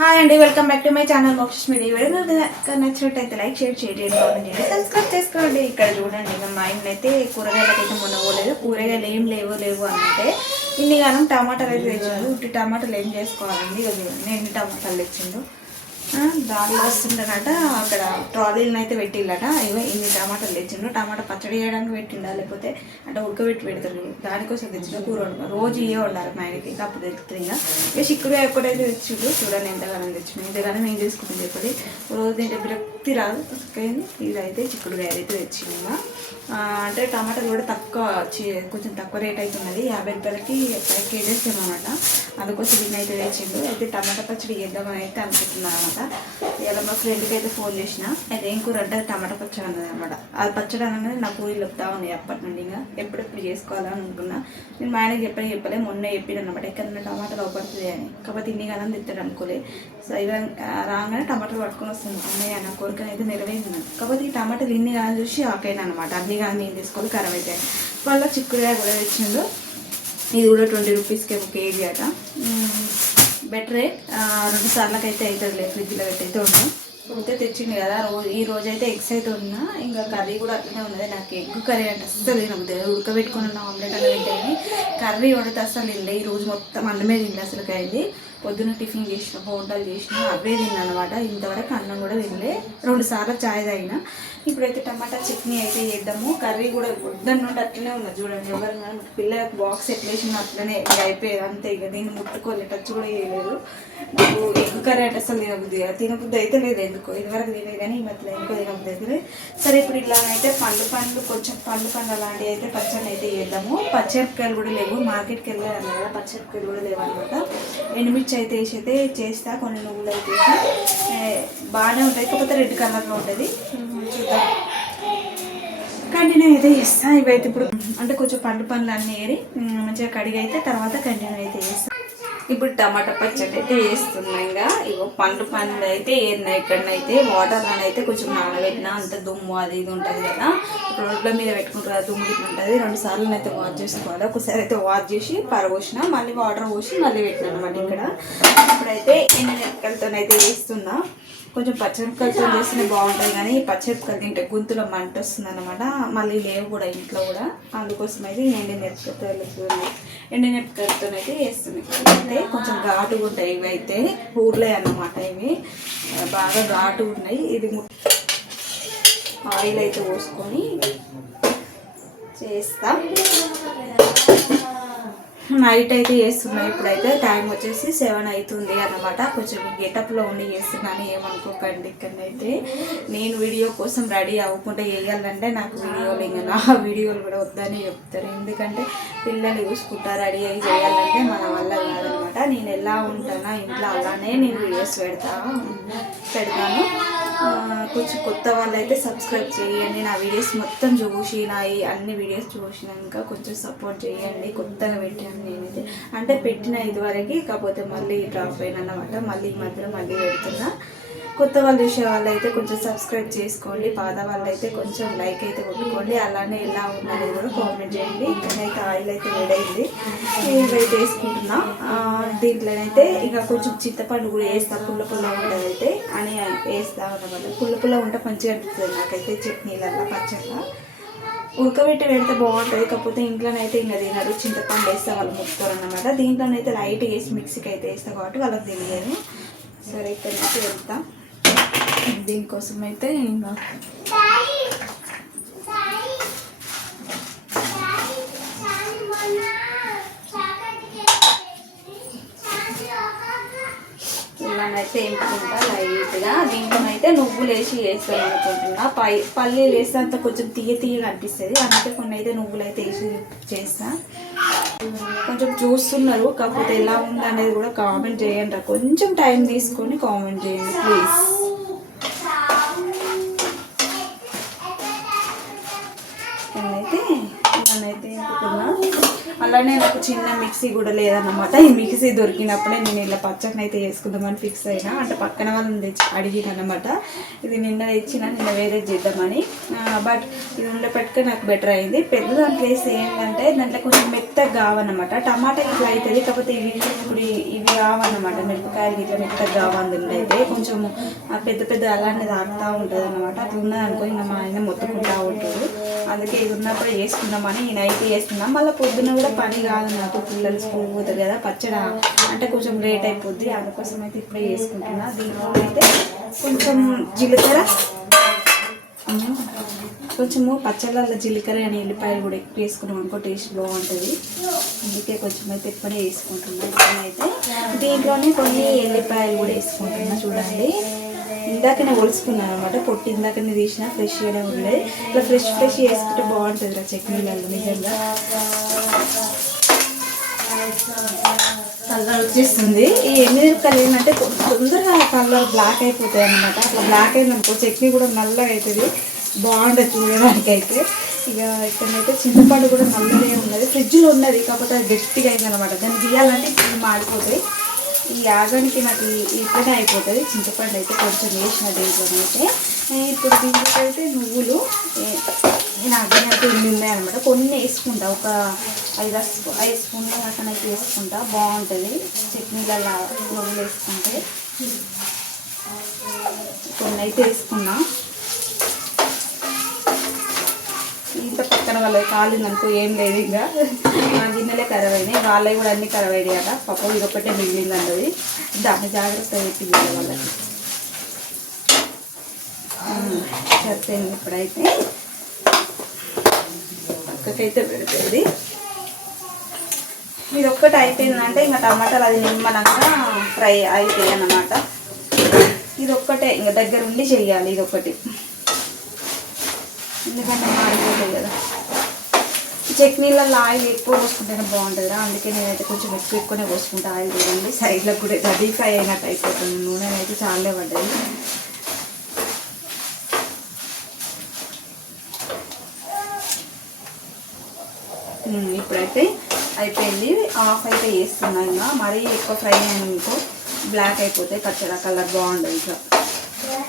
Hi అండి, welcome back to my channel Mokshas media. Video నచ్చినట్టయితే like share చేయండి, comment చేయండి, సబ్స్క్రైబ్ చేసుకోండి. ఇక్కడ చూడండి, ఇక మా ఇంట్లో అయితే కూరగాయలకైతే మొన్న పోలేదు. కూరగాయలు ఏం లేవు అంటే ఇన్ని కాలం టమాటాలు అయితే తెచ్చిండు. ఉట్టి టమాటాలు ఏం చేసుకోవాలండి? ఇక చూడండి, ఎన్ని టమాటాలు తెచ్చిండు. దారిలో వస్తుండనట, అక్కడ ట్రాలీలను అయితే పెట్టిల్లట. ఇవో ఇన్ని టమాటాలు తెచ్చిండు. టమాటా పచ్చడి చేయడానికి పెట్టిండా, లేకపోతే అంటే ఉడకబెట్టి పెడతారు. దానికోసం తెచ్చిన కూర రోజు ఇవే ఉండాలి మా ఆయనకి. అప్పుడు తెస్తుంది. ఇక చిక్కుడుగా ఎప్పుడైతే తెచ్చిండు. చూడండి ఎంతగానో తెచ్చిండు. ఇంతగానో నేను చేసుకుంటాను చెప్పండి. రోజు తింటే విరక్తి రాదు. ఇదైతే చిక్కుడుగా అయితే తెచ్చిండు. అంటే టమాటాలు కూడా తక్కువ, కొంచెం తక్కువ రేట్ అయితే ఉన్నది. 50 రూపాయలకి 5 కేజీస్ అనమాట. అందుకోసం దీన్ని అయితే తెచ్చిండు. అయితే టమాటా పచ్చడి చేద్దామని అయితే అనుకుంటున్నాను అనమాట. ఇలా మా ఫ్రెండ్కి అయితే ఫోన్ చేసిన. అయితే ఏం కూర అంటే టమాటా పచ్చడి అన్నది అనమాట. అది పచ్చడి అనగానే నా పూరీలు వస్తూ ఉన్నాయి అప్పటి నుండి. ఇంకా ఎప్పుడెప్పుడు చేసుకోవాలని అనుకున్నా. నేను మా ఆయనకి చెప్పలే, మొన్న చెప్పిన అనమాట. ఎక్కడన్నా టమాటాలు అవపడుతుంది అని. కాకపోతే ఇన్ని కాలం తిట్టాడు అనుకోలే. సో ఇవి రాగానే టమాటాలు పట్టుకొని వస్తుంది. అన్నయ్య నా కోరికను అయితే నెరవేరింది. కాకపోతే ఈ టమాటాలు ఇన్ని కాలం చూసి ఆకైనా అనమాట. అన్ని కానీ నేను తీసుకోవాలి, ఖరాబ్ అయితే. వాళ్ళ చిక్కుడుకాయ కూడా తెచ్చిండు. ఇది కూడా 20 రూపీస్కి ఒక కేజీ అట. బెటరే, 2 సార్లకి అయితే అవుతుంది. ఫ్రిడ్జ్లో పెట్టయితే ఉన్నాం. అయితే తెచ్చింది కదా. ఈ రోజు అయితే ఎగ్స్ అయితే ఉన్నా. ఇంకా కర్రీ కూడా అట్లనే ఉన్నది. నాకు ఎగ్ కర్రీ అంటే అస్సలు తినదు. ఉడకబెట్టుకుని ఆమ్లెట్ అలా తింటే కర్రీ వండితే అస్సలు తినలే. ఈ రోజు మొత్తం అన్నమే తిండి అసలు అయింది. పొద్దున్న టిఫిన్ చేసిన, బోండాలు చేసిన, అవే తిన్నా అనమాట. ఇంతవరకు అన్నం కూడా తినలే. 2 సార్లు చాయ్ తాగిన. ఇప్పుడైతే టమాటా చట్నీ అయితే చేద్దాము. కర్రీ కూడా పొద్దున్న నుండి అట్లనే ఉన్నది. చూడండి, ఎవరైనా పిల్లలకు బాక్స్ ఎట్లా వేసిన అట్లనే అయిపోయేది అంతే. ఇక దీన్ని ముట్టుకోలేదు, టచ్ కూడా చేయలేదు. నాకు ఎగ్ కర్రీ అంటే అసలు తినబుద్ధి అయితే లేదు. ఎందుకో ఇదివరకు తినేది కానీ ఈ మధ్యలో ఎందుకో తినబుద్ధి అయితే. సరే, ఇప్పుడు ఇలాగైతే కొంచెం పండు అలాంటివి అయితే పచ్చడి అయితే చేద్దాము. పచ్చిమిరపకాయలు కూడా లేవు, మార్కెట్కి వెళ్ళాను కదా. పచ్చిమిరపకాయలు కూడా లేవు అనమాట. ఎండుమిర్చి అయితే వేసి అయితే చేస్తా. కొన్ని నువ్వులు అయితే బాగానే ఉంటాయి, కాకపోతే రెడ్ కలర్లో ఉంటుంది. చూద్దాం, కంటిన్యూ అయితే చేస్తా. ఇవైతే ఇప్పుడు అంటే కొంచెం పండ్లు అన్నీ ఏరి మంచిగా కడిగి అయితే తర్వాత కంటిన్యూ అయితే చేస్తాను. ఇప్పుడు టమాటా పచ్చడి అయితే వేస్తున్నా. ఇంకా ఇగో పండ్లు అయితే ఏరినా. ఇక్కడనైతే వాటర్లో అయితే కొంచెం నానబెట్టినా. అంత దుమ్ము అది ఇది ఉంటుంది కదా. రోడ్ల మీద పెట్టుకుంటారు కదా, దుమ్ము ఇట్లా ఉంటుంది. 2 సార్లు అయితే వాష్ చేసుకోవాలి. ఒకసారి అయితే వాష్ చేసి పరగోసిన, మళ్ళీ వాటర్ పోసి మళ్ళీ పెట్టినా అనమాట. ఇక్కడ ఇప్పుడైతే ఎండుమిరపకాయలతోనైతే వేస్తున్నా. కొంచెం పచ్చిమిరపకాయలతో చేస్తేనే బాగుంటుంది, కానీ పచ్చిమిరపకాయలు తింటే గొంతులో మంట వస్తుంది అనమాట. మళ్ళీ లేవు కూడా ఇంట్లో కూడా. అందుకోసం అయితే ఎండుమిరపకాయలతో అయితే వేస్తున్నాయి. అయితే కొంచెం ఘాటుగా ఉంటాయి. ఇవి అయితే ఊర్లే అన్నమాట. ఇవి బాగా ఘాటుగా ఉన్నాయి. ఇది ఆయిల్ అయితే పోసుకొని చేస్తా. నైట్ అయితే చేస్తున్నాయి. ఇప్పుడైతే టైం వచ్చేసి 7 అవుతుంది అన్నమాట. కొంచెం గెటప్లో ఉండి చేస్తున్నాను, ఏమనుకోకండి. ఇక్కడనైతే నేను వీడియో కోసం రెడీ అవ్వకుండా చేయాలంటే నాకు వీడియోలు ఇంకా నా వీడియోలు కూడా వద్దని చెప్తారు. ఎందుకంటే పిల్లలు చూసుకుంటా రెడీ అయ్యి చేయాలంటే మన వల్ల కాదనమాట. నేను ఎలా ఉంటానో ఇంట్లో అలానే నేను వీడియోస్ పెడతాను. కొంచెం కొత్త వాళ్ళు అయితే సబ్స్క్రైబ్ చేయండి. నా వీడియోస్ మొత్తం చూసి, నా అన్ని వీడియోస్ చూసినాక కొంచెం సపోర్ట్ చేయండి. కొత్తగా పెట్టాను నేనైతే, అంటే పెట్టిన ఇదివరకు, కాకపోతే మళ్ళీ డ్రాప్ అయినా అనమాట. మళ్ళీ ఈ మధ్యలో మళ్ళీ పెడుతున్నా. కొత్త వాళ్ళు చూసే వాళ్ళు అయితే కొంచెం సబ్స్క్రైబ్ చేసుకోండి. పాత వాళ్ళు అయితే కొంచెం లైక్ అయితే కొట్టుకోండి. అలానే ఎలా ఉందనేది కూడా కామెంట్ చేయండి. ఇక్కడైతే ఆయిల్ అయితే వేడైంది. ఇవైతే వేసుకుంటున్నా. దీంట్లోనైతే ఇక కొంచెం చింతపండు కూడా వేస్తా. పుల్ల ఉంటుంది అయితే అని వేస్తా అనమాట. పుల్ల ఉంటే మంచిగా అనిపిస్తుంది నాకైతే చట్నీలల్లో, పచ్చళ్ళ. ఉడకబెట్టి పెడితే బాగుంటుంది, కాకపోతే ఇంట్లోనైతే ఇంకా తినరు. చింతపండు వేస్తే వాళ్ళు ముట్టుకోరు అన్నమాట. దీంట్లోనైతే లైట్ వేసి మిక్సీకి అయితే వేస్తాను కాబట్టి వాళ్ళకి తెలియదు. సరే, ఇక్కడ నుంచి వెళ్తాం. దీనికోసం అయితే ఇంకా ఇలానైతే ఎంపుకుంటా లైట్గా. దీంట్లోనైతే నువ్వులు వేసి వేస్తాను అనుకుంటున్నా. పల్లీలు వేస్తే అంత కొంచెం తీయగా అనిపిస్తుంది. అందుకే కొన్ని అయితే నువ్వులు అయితే వేసి చేస్తా. కొంచెం చూస్తున్నారు, కాకపోతే ఎలా ఉంది అనేది కూడా కామెంట్ చేయండి. కొంచెం టైం తీసుకొని కామెంట్ చేయండి ప్లీజ్. నేనైతే ఎంపుకున్నా. అలానే నాకు చిన్న మిక్సీ కూడా లేదన్నమాట. ఈ మిక్సీ దొరికినప్పుడే నేను ఇలా పచ్చడిని అయితే చేసుకుందామని ఫిక్స్ అయినా. అంటే పక్కన వాళ్ళని తెచ్చి అడిగిన అనమాట. ఇది నిన్న నిన్న వేరే చేద్దామని. బట్ ఇది ఉండే పెట్టుకే నాకు బెటర్ అయింది. పెద్ద దాంట్లో వేసి ఏంటంటే దాంట్లో కొంచెం మెత్తగా కావన్నమాట. టమాటా ఇట్లా అవుతుంది, కాకపోతే ఇప్పుడు ఇవి కావన్నమాట. మిరపకాయలు ఇట్లా మెత్తగా కావాలి అయితే కొంచెం పెద్ద పెద్ద అలాంటిది ఆడుతూ ఉంటుంది అన్నమాట. అట్లా ఉన్నదనుకో ఇంకా మా ఆయన మొత్తుకుంటా ఉంటాడు. అందుకే ఇది ఉన్నప్పుడు వేసుకుందామని ఈ నైట్ వేసుకున్నాం. మళ్ళీ పొద్దున్న కూడా పని కాదు నాకు, పిల్లలు స్కూల్ పోతారు కదా, పచ్చడి అంటే కొంచెం లేట్ అయిపోద్ది. అందుకోసం అయితే ఇప్పుడే వేసుకుంటున్నా. దీంట్లో అయితే కొంచెం జీలకర్ర, కొంచెము పచ్చళ్ళల్లో జీలకర్ర అని ఎల్లిపాయలు కూడా ఎక్కువ వేసుకున్నాం అనుకో టేస్ట్ బాగుంటుంది. అందుకే కొంచెం అయితే ఇప్పుడే వేసుకుంటున్నాను. అయితే దీంట్లోనే కొన్ని ఎల్లిపాయలు కూడా వేసుకుంటున్నా. చూడండి, ఇందాకనే ఒలుసుకున్నాను అనమాట. పొట్టి ఇందాకనే తీసిన ఫ్రెష్గానే ఉండేది. ఇట్లా ఫ్రెష్ వేసుకుంటే బాగుంటుంది రా చట్నీలలో. నిజంగా కలర్ వచ్చేస్తుంది. ఈ ఎండుమిరపకాయలు ఏంటంటే తొందరగా కలర్ బ్లాక్ అయిపోతాయి అనమాట. అట్లా బ్లాక్ అయిందనుకో చట్నీ కూడా నల్లగా అవుతుంది, బాగుంటుంది చూడడానికి అయితే. ఇక ఇక్కడైతే చింతపండు కూడా నల్లగా ఉన్నది, ఫ్రిడ్జ్లో ఉన్నది, కాకపోతే అది గట్టిగా అయిందనమాట. దాన్ని తీయాలంటే ఇప్పుడు మాడిపోతాయి. ఈ ఆగానికి నాకు ఇప్పుడే అయిపోతుంది. చింతపండు అయితే కొంచెం వేసిన దీంట్లోనైతే. ఇప్పుడు దీంట్లో అయితే నువ్వులు నా అగ్గని అయితే ఇన్ని ఉన్నాయన్నమాట. కొన్ని వేసుకుంటా, ఒక 5 స్పూన్ల దాకానైతే వేసుకుంటా. బాగుంటుంది చట్నీలలో నువ్వులు వేసుకుంటే. కొన్ని అయితే వేసుకున్నా. ఇంత పక్కన వాళ్ళకి కాలిందనుకో ఏం లేదు, ఇంకా నా గిన్నెలే ఖరాబ్ అయినాయి, వాళ్ళవి కూడా అన్నీ ఖరాబ్ అయినాయి కదా. పాపం ఇది ఒకటే మిగిలింది అన్నది. దాన్ని జాగ్రత్తగా పెట్టింది వాళ్ళకి. సరిపోయింది. ఇప్పుడైతే పక్కకైతే పెడుతుంది. ఇది ఒక్కటి అయిపోయిందంటే ఇంకా టమాటాలు అది నిమ్మనంగా ఫ్రై అయిపోయాయి అన్నమాట. ఇది ఒక్కటే ఇంకా దగ్గర ఉండి చెయ్యాలి. ఇది ఒకటి, ఎందుకంటే మాడిపోతాయి కదా. చట్నీలలో ఆయిల్ ఎక్కువ పోసుకుంటేనే బాగుంటుంది రా. అందుకే నేనైతే కొంచెం ఎక్కువనే పోసుకుంటా ఆయిల్. చూడండి సైడ్లో కూడా డీప్ ఫ్రై అయినట్టు అయిపోతుంది. నూనె అయితే చాలా పడ్డది. ఇప్పుడైతే అయిపోయింది. ఆఫ్ అయితే వేస్తున్నా. ఇంకా మరీ ఎక్కువ ఫ్రై అయిందనుకో బ్లాక్ అయిపోతాయి, పచ్చడి కలర్ బాగుంటుంది. ఇంకా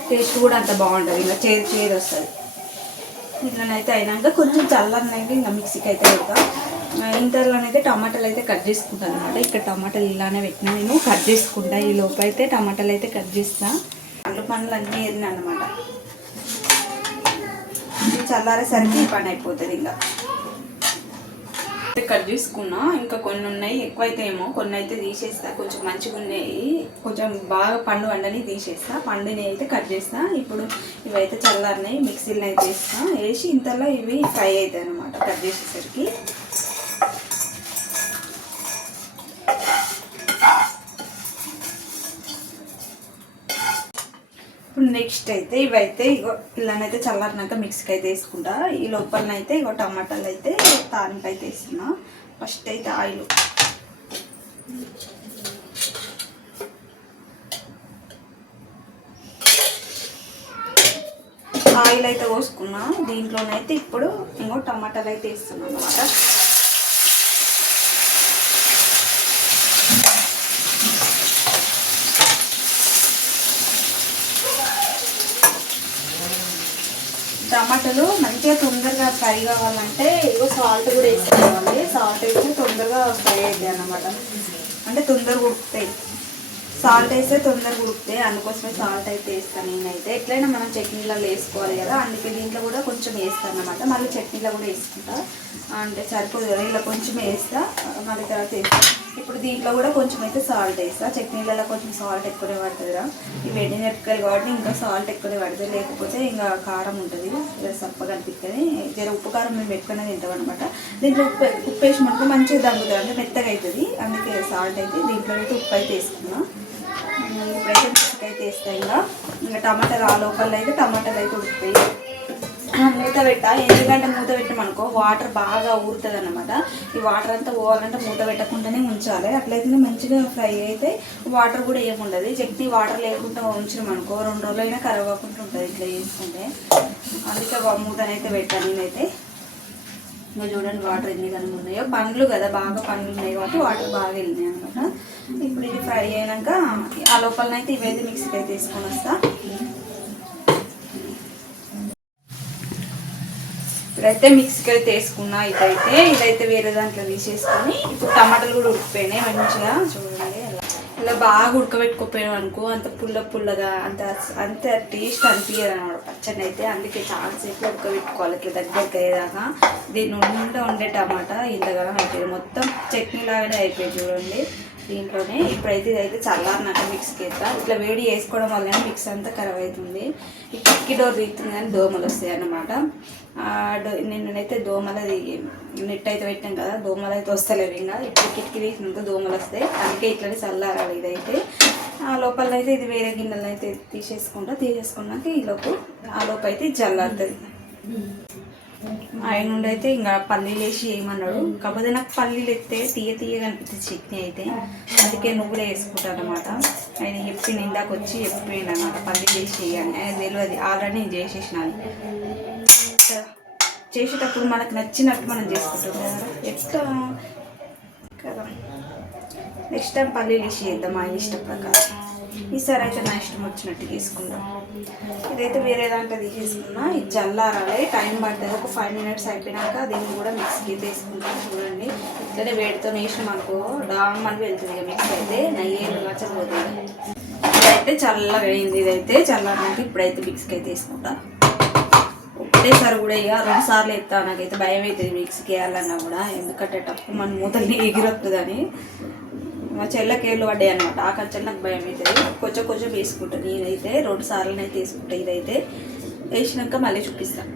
టేస్ట్ కూడా అంత బాగుంటుంది, ఇంకా చేదు వస్తుంది. ఇట్లనైతే అయినాక కొంచెం చల్లనైతే ఇంకా మిక్సీకి అయితే పెడతా. ఇంటర్లోనైతే టమాటాలు అయితే కట్ చేసుకుంటాను అనమాట. ఇక్కడ టమాటాలు ఇలానే పెట్టినా నేను కట్ చేసుకుంటా. ఈ లోపు అయితే టమాటాలు అయితే కట్ చేస్తా. పండ్లు అన్నీ ఏరినా అనమాట. చల్లారేసరికి ఈ పని అయిపోతుంది. ఇంకా కట్ చేసుకున్నా. ఇంకా కొన్ని ఉన్నాయి, ఎక్కువైతే ఏమో కొన్ని అయితే తీసేస్తా. కొంచెం మంచిగా ఉన్నాయి, కొంచెం బాగా పండు వండని తీసేస్తా. పండుని అయితే కట్ చేస్తా. ఇప్పుడు ఇవైతే చల్లారినాయి, మిక్సీలో అయితే వేస్తా. వేసి ఇంతలో ఇవి ఫ్రై అవుతాయి అనమాట కట్ చేసేసరికి. ఇప్పుడు నెక్స్ట్ అయితే ఇవైతే ఇగో ఇలానైతే చల్లారినాక మిక్సీకి అయితే వేసుకుంటా. ఈ లోపలనైతే ఇగో టమాటాలు అయితే తాలింపు అయితే వేస్తున్నా. ఫస్ట్ అయితే ఆయిల్, అయితే పోసుకున్నా. దీంట్లోనైతే ఇప్పుడు ఇంకో టమాటాలు అయితే వేస్తున్నా అన్నమాట. టమాటాలు మంచిగా తొందరగా ఫ్రై కావాలంటే ఇగో సాల్ట్ కూడా వేసుకోవాలి. సాల్ట్ వేస్తే తొందరగా ఫ్రై అవుతాయి అన్నమాట. అంటే తొందరగా ఉడుకుతాయి. సాల్ట్ వేస్తే తొందరగా ఉడుకుతాయి, అందుకోసమే సాల్ట్ అయితే వేస్తాను నేనైతే. ఎట్లయినా మనం చట్నీలలో వేసుకోవాలి కదా, అందుకే దీంట్లో కూడా కొంచెం వేస్తాను అన్నమాట. మళ్ళీ చట్నీలో కూడా వేసుకుంటా, అంటే సరిపోదు కదా, ఇలా కొంచెం వేస్తా, మళ్ళీ తర్వాత వేస్తా. ఇప్పుడు దీంట్లో కూడా కొంచెం అయితే సాల్ట్ వేస్తా. చట్నీలలో కొంచెం సాల్ట్ ఎక్కువనే పడుతుందిరా. ఇవి ఎండుమిరపకాయలు కాబట్టి ఇంకా సాల్ట్ ఎక్కువనే పడుతుంది, లేకపోతే ఇంకా కారం ఉంటుంది, సప్పగా అనిపిస్తుంది. జర ఉప్పు కారం మేము ఎక్కువనే తింటాం అనమాట. దీంట్లో ఉప్పు వేసి మనకు మంచిగా తగ్గుతుంది, అంటే మెత్తగా అవుతుంది. అందుకే సాల్ట్ అయితే దీంట్లో అయితే ఉప్పు అయితే వేసుకున్నాం. ఇప్పుడైతే మిక్సీకి అయితే వేస్తాయి. ఇంకా టమాటాలు ఆ లోపల అయితే టమాటాలు అయితే ఉడుకుతాయి. మూత పెట్టా, ఎందుకంటే మూత పెట్టమనుకో వాటర్ బాగా ఊరుతుంది అన్నమాట. ఈ వాటర్ అంతా పోవాలంటే మూత పెట్టకుండానే ఉంచాలి. అట్లయితే మంచిగా ఫ్రై అయితే వాటర్ కూడా ఏముండదు. చట్నీ వాటర్ లేకుండా ఉంచినామనుకో 2 రోజులైనా ఖరాబ్ అవ్వకుండా ఉంటుంది ఇట్లా చేసుకుంటే. అందుకే మూతనైతే పెట్టాను నేనైతే. ఇంకా చూడండి వాటర్ ఎన్ని కనుక ఉన్నాయో, పండ్లు కదా బాగా పండ్లు ఉన్నాయి కాబట్టి వాటర్ బాగా వెళ్ళినాయి అనమాట. ఇప్పుడు ఇది ఫ్రై అయినాక ఆ లోపలనైతే ఇవైతే మిక్సీకి అయితే తీసుకొని వస్తా. ఇప్పుడైతే మిక్సీకి అయితే వేసుకున్నా. ఇదైతే వేరే దాంట్లో తీసేసుకొని ఇప్పుడు టమాటాలు కూడా ఉడికిపోయినాయి మంచిగా. చూడండి ఇలా బాగా ఉడకబెట్టుకోపోయాం అనుకో అంత పుల్లగా అంత టేస్ట్ అనిపించదు అనమాట పచ్చడి అయితే. అందుకే చాలాసేపు ఉడకబెట్టుకోవాలి ఇట్లా దగ్గరికి అయ్యేదాకా. దీని ఉండే టమాటా ఇంతగా అయిపోయింది, మొత్తం చట్నీ లాగానే అయిపోయింది చూడండి దీంట్లోనే. ఇప్పుడైతే ఇదైతే చల్లారినాక మిక్స్కి వేస్తా. ఇట్లా వేడి వేసుకోవడం వల్లనే మిక్స్ అంతా ఖరాబ్ అవుతుంది. ఈ కిటికీ డోర్ తీస్తుంది కానీ దోమలు వస్తాయి అన్నమాట. నిన్నైతే దోమలది నెట్ అయితే పెట్టాం కదా, దోమలు అయితే వస్తలేవు ఇంకా. ఇప్పుడు కిటికీ తీసినంత దోమలు వస్తాయి, అందుకే ఇట్లనే చల్లారాలి. ఇదైతే ఆ లోపల అయితే ఇది వేరే గిన్నెలు అయితే తీసేసుకున్నాక ఆ లోపు అయితే చల్లారుతుంది. ఆయన నుండి అయితే ఇంకా పల్లీలు వేసి వేయమన్నాడు. కాకపోతే నాకు పల్లీలు ఎత్తే తీయగా అనిపిస్తుంది చట్నీ అయితే, అందుకే నువ్వులే వేసుకుంటాను అనమాట. ఆయన చెప్పింది ఇందాక వచ్చి చెప్పిపోయింది అనమాట పల్లీలు వేసి వేయండి. ఆయన తెలియదు, ఆల్రెడీ నేను చేసేసినాను. చేసేటప్పుడు మనకు నచ్చినట్టు మనం చేసుకుంటాం కదా ఎట్లా కదా. నెక్స్ట్ టైం పల్లీలు వేసి చేద్దాం మా ఇష్టం ప్రకారం. ఈసారి అయితే నా ఇష్టం వచ్చినట్టు తీసుకుందాం. ఇదైతే వేరే దాంట్లో తీసేసుకున్నా. ఇది చల్లారాలి, టైం పడుతుంది. ఒక 5 minutes అయిపోయినాక దీన్ని కూడా మిక్సీకి తీసుకుంటాం. చూడండి ఇట్లనే వేడితో వేసినాం అనుకో డామ్ అని వెళ్తుంది ఇక మిక్సీ అయితే, నెయ్యేళ్ళు నచ్చపోతుంది. ఇదైతే చల్లగా అయింది. ఇదైతే చల్లారాక ఇప్పుడైతే మిక్సీకి అయితే తీసుకుంటా. ఒకటేసారి కూడా ఇక 2 సార్లు ఎత్తా. నాకైతే భయం అవుతుంది మిక్సీకి వేయాలన్నా కూడా, ఎందుకంటే టప్పు మన మూతల్ని ఎగిరొస్తుందని. మా చెల్లకేళ్ళు పడ్డాయి అనమాట, ఆ కంచెలు నాకు భయం అవుతుంది. కొంచెం వేసుకుంటాను. నేనైతే 2 సార్లునైతే వేసుకుంటాను. ఇదైతే వేసినాక మళ్ళీ చూపిస్తాను.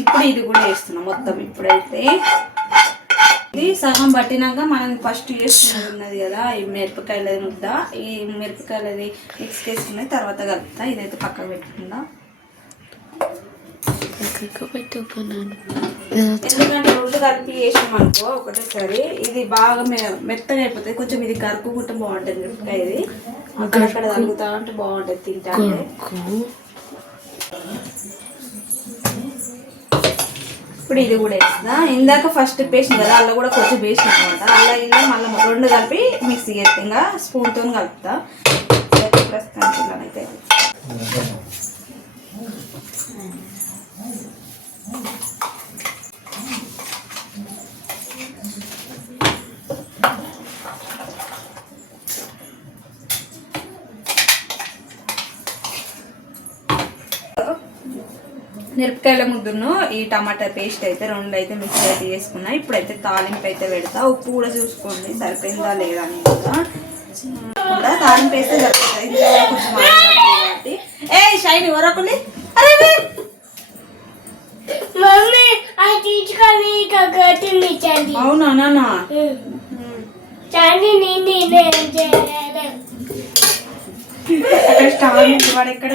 ఇప్పుడు ఇది కూడా వేస్తున్నాం మొత్తం. ఇప్పుడైతే ఇది సగం పట్టినాక మనం ఫస్ట్ వేసుకున్నది కదా ఈ మిరపకాయలది ముద్ద, ఈ మిరపకాయలది మిక్స్ వేసుకున్నది తర్వాత కలుపుతా. ఇదైతే పక్కకు పెట్టుకుందా, ఎందుకంటే 2 కలిపి వేసాం అనుకో ఒకటేసారి ఇది బాగా మెత్తగా అయిపోతుంది. కొంచెం ఇది కరుపుకుంటే బాగుంటుంది మిరపకాయ. ఇది అక్కడక్కడ తగ్గుతా ఉంటే బాగుంటుంది తింటా. ఇప్పుడు ఇది కూడా వేస్తా. ఇందాక ఫస్ట్ పేస్ట్ కదా అలా కూడా కొంచెం వేసిన అనమాట. అలా మళ్ళీ 2 కలిపి మిక్సీ చేస్తా. ఇంకా స్పూన్తో కలుపుతా. ప్రస్తుతానికి ఇలానైతే మిరపకాయల ముద్దును ఈ టమాటా పేస్ట్ అయితే 2 అయితే మిక్స్ అయితే వేసుకున్నా. ఇప్పుడైతే తాలింపు అయితే పెడతా. ఉప్పు కూడా చూసుకోండి సరిపోయిందా లేదా అని. కూడా తాలింపు వేస్తే సరిపోతుంది. కొంచెం కాబట్టి ఏ షైని వరకుని అవునా నాన్న వాడు ఎక్కడ.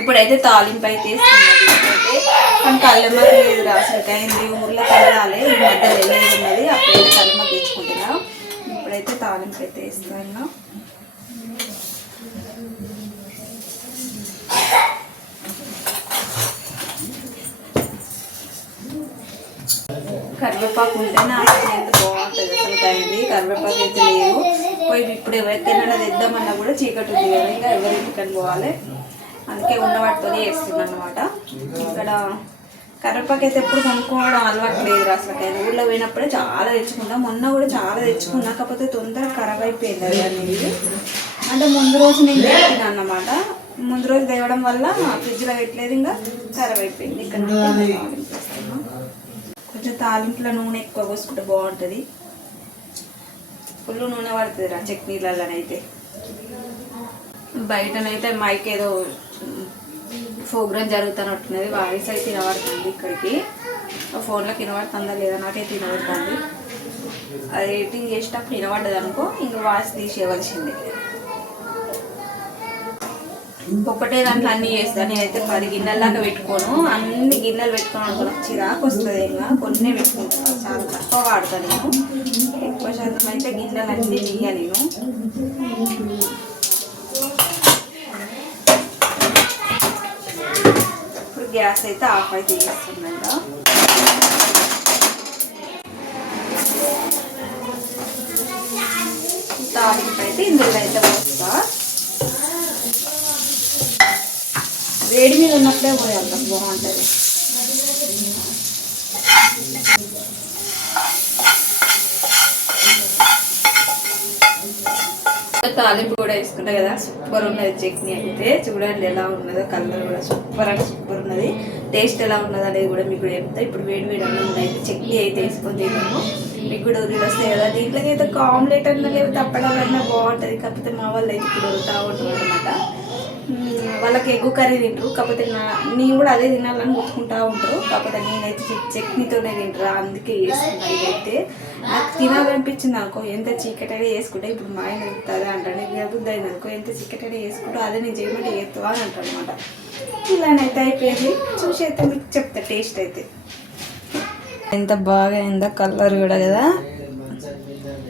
ఇప్పుడైతే తాలింపు అయితే వేసుకున్నది. కళ్ళెమ్మ లేదు రాసులకైంది ఊర్లో కలరాలి. ఈ మధ్య వెళ్ళేది ఉన్నది, అప్పుడైతే కళ్ళెమ్మ తెచ్చుకుంటున్నా. ఇప్పుడైతే తాలింపు అయితే వేస్తున్నా. కరివేపాకు ఉంటే నాకు ఎంత బాగుంటుంది అసలు. అయింది కరివేపాకు అయితే లేదు. పోయి ఇప్పుడు ఎవరికైనా తెద్దామన్నా కూడా చీకటి ఉంది కదా, ఇంకా ఎవరి ఇంటికని పోవాలి. అందుకే ఉన్న వాటితోనే వేస్తున్నాను అనమాట. ఇక్కడ కరివేపాకు అయితే ఎప్పుడు కొనుక్కోవడం అలవాటు లేదు అసలు. ఊళ్ళో పోయినప్పుడే చాలా తెచ్చుకున్నా. మొన్న కూడా చాలా తెచ్చుకున్నా, కాకపోతే తొందరగా ఖరాబ్ అయిపోయింది అది అనేది. అంటే ముందు రోజు నేను తెచ్చినా అన్నమాట. ముందు రోజు తేవడం వల్ల ఫ్రిడ్జ్లో పెట్టలేదు, ఇంకా ఖరాబ్ అయిపోయింది. ఇక్కడ కొంచెం తాలింపులో నూనె ఎక్కువ పోసుకుంటే బాగుంటుంది. ఫుల్ నూనె పడుతుంది రా చట్నీలలోనైతే. బయటనైతే మైక్ ఏదో ప్రోగ్రామ్ జరుగుతున్నట్టున్నది, వాయిస్ అయితే వినబడుతుంది. ఇక్కడికి ఫోన్లోకి వినబడుతుందా లేదా నాకైతే వినబడుతుంది. అది ఎడిటింగ్ చేసేటప్పుడు వినబడ్డది అనుకో, ఇంక వాయిస్ తీసేయవలసింది. ఒకటే దాంట్లో అన్నీ చేస్తాను. నేనైతే 10 గిన్నెలాగా పెట్టుకోను. అన్ని గిన్నెలు పెట్టుకోను అనుకున్నా చిరాకు వస్తుంది. ఇంకా కొన్ని పెట్టుకుంటాను, చాలా తక్కువ వాడతాను నేను. ఎక్కువ శాతం అయితే గిన్నెలు అన్నీ తీయ నేను. ఇప్పుడు గ్యాస్ అయితే ఆఫ్ అయితే చేస్తున్నాను. తాలింపు అయితే ఇందులో అయితే పోస్తా. వేడి మీద ఉన్నప్పుడే పోయాలి, బాగుంటుంది. తాలింపు కూడా వేసుకుంటా కదా, సూపర్ ఉన్నది చట్నీ అయితే. చూడండి ఎలా ఉన్నదో, కలర్ కూడా సూపర్ అంటే సూపర్ ఉన్నది. టేస్ట్ ఎలా ఉన్నది అనేది కూడా మీకు చెప్తా. ఇప్పుడు వేడి వేడి అన్నం అయితే చట్నీ అయితే వేసుకొని తిన్నాము. మీకు కూడా ఉర్రీలు వస్తాయి కదా, దీంట్లోకి అయితే ఒక ఆమ్లెట్ అన్నా లేకపోతే అప్పడాలన్నా బాగుంటుంది. కాకపోతే మా వాళ్ళు అయితే ఇప్పుడు వదులుతూ ఉంటారు అనమాట. వాళ్ళకి ఎగ్గు కర్రీ తింటారు, కాకపోతే నేను కూడా అదే తినాలని కొట్టుకుంటూ ఉంటారు. కాకపోతే నేనైతే చట్నీతోనే తింటారు, అందుకే వేసుకుంటా. ఇదైతే నాకు తినాలనిపించింది అనుకో, ఎంత చీకటైనా వేసుకుంటా. ఇప్పుడు మా ఆయన వెళ్తుంది అంటాడు, నీకు బుద్ధి అయింది అనుకో, ఎంత చీకటైనా వేసుకుంటా, అదే నేను చేయమంటే చేస్తావా అని అంటాడు అనమాట. ఇలానైతే అయిపోయింది. చూసి అయితే మీకు చెప్తా టేస్ట్ అయితే ఎంత బాగా అయిందో, కలర్ కూడా కదా.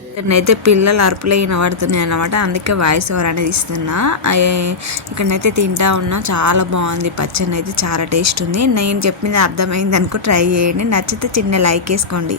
ఇక్కడనైతే పిల్లలు అరుపులు వినబడుతున్నాయి అన్నమాట, అందుకే వాయిస్ ఓవర్ అనేది ఇస్తున్నా. ఇక్కడనైతే తింటా ఉన్నా, చాలా బాగుంది. పచ్చడి అయితే చాలా టేస్ట్ ఉంది. నేను చెప్పింది అర్థమైంది అనుకో, ట్రై చేయండి. నచ్చితే చిన్న లైక్ వేసుకోండి.